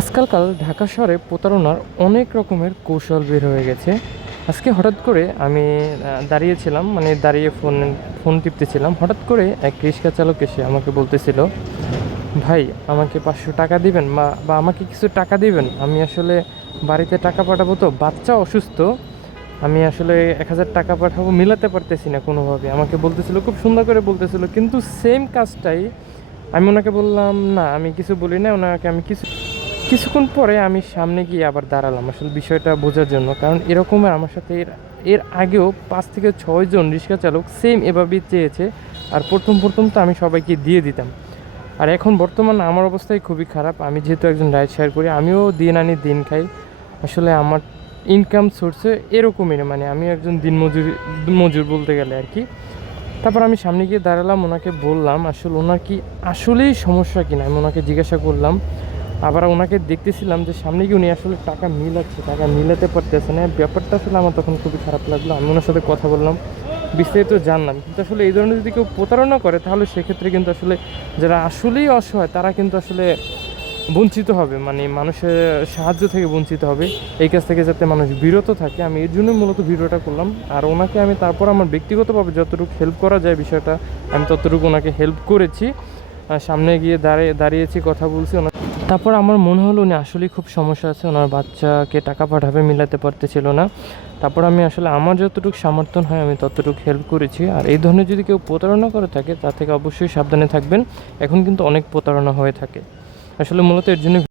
আজকালকাল ঢাকা শহরে প্রতারণার অনেক রকমের কৌশল বের হয়ে গেছে। আজকে হঠাৎ করে আমি দাঁড়িয়েছিলাম, মানে দাঁড়িয়ে ফোন ফোন টিপতেছিলাম। হঠাৎ করে এক রিক্সা চালক এসে আমাকে বলতেছিল, ভাই আমাকে 500 টাকা দিবেন বা বা আমাকে কিছু টাকা দিবেন, আমি আসলে বাড়িতে টাকা পাঠাবো, তো বাচ্চা অসুস্থ, আমি আসলে 1000 টাকা পাঠাবো, মিলাতে পারতেছি না কোনোভাবে, আমাকে বলতেছিল, খুব সুন্দর করে বলতেছিল। কিন্তু সেম কাজটাই আমি ওনাকে বললাম না, আমি কিছু বলি না ওনাকে। কিছুক্ষণ পরে আমি সামনে গিয়ে আবার দাঁড়ালাম আসলে বিষয়টা বোঝার জন্য, কারণ এরকমের আমার সাথে এর এর আগেও 5 থেকে 6 জন রিক্সা চালক সেম এভাবেই চেয়েছে। আর প্রথম প্রথম তো আমি সবাইকে দিয়ে দিতাম। আর এখন বর্তমানে আমার অবস্থাই খুবই খারাপ। আমি যেহেতু একজন রাইড শেয়ার করি, আমিও দিন আনি দিন খাই। আসলে আমার ইনকাম সোর্সে এরকমই না, মানে আমি একজন মজুর বলতে গেলে আর কি। তারপর আমি সামনে গিয়ে দাঁড়ালাম, ওনাকে বললাম আসলে ওনার কি আসলেই সমস্যা কিনা আমি ওনাকে জিজ্ঞাসা করলাম। আবার ওনাকে দেখতেছিলাম যে সামনে গিয়ে উনি আসলে টাকা মিলাচ্ছে, টাকা মিলাতে পারতেছে না। ব্যাপারটা আসলে আমার তখন খুবই খারাপ লাগলো। আমি ওনার সাথে কথা বললাম, বিস্তারিত জানলাম। কিন্তু আসলে এই ধরনের যদি কেউ প্রতারণা করে, তাহলে সেক্ষেত্রে কিন্তু আসলে যারা আসলেই অসহায় তারা কিন্তু আসলে বঞ্চিত হবে, মানে মানুষের সাহায্য থেকে বঞ্চিত হবে। এই কাজ থেকে যাতে মানুষ বিরত থাকে, আমি এর জন্য মূলত ভিডিওটা করলাম। আর ওনাকে আমি তারপর আমার ব্যক্তিগতভাবে যতটুকু হেল্প করা যায় বিষয়টা, আমি ততটুকু ওনাকে হেল্প করেছি। সামনে গিয়ে দাঁড়িয়েছি, কথা বলছি ওনার। তারপর আমার মনে হলো উনি আসলেই খুব সমস্যা আছে, ওনার বাচ্চাকে টাকা পাঠাবে, মিলাতে পারতেছিল না। তারপর আমি আসলে আমার যতটুকু সামর্থ্য হয় আমি ততটুকু হেল্প করেছি। আর এই ধরনের যদি কেউ প্রতারণা করে থাকে, তা থেকে অবশ্যই সাবধানে থাকবেন। এখন কিন্তু অনেক প্রতারণা হয়ে থাকে আসলে, মূলত এর জন্য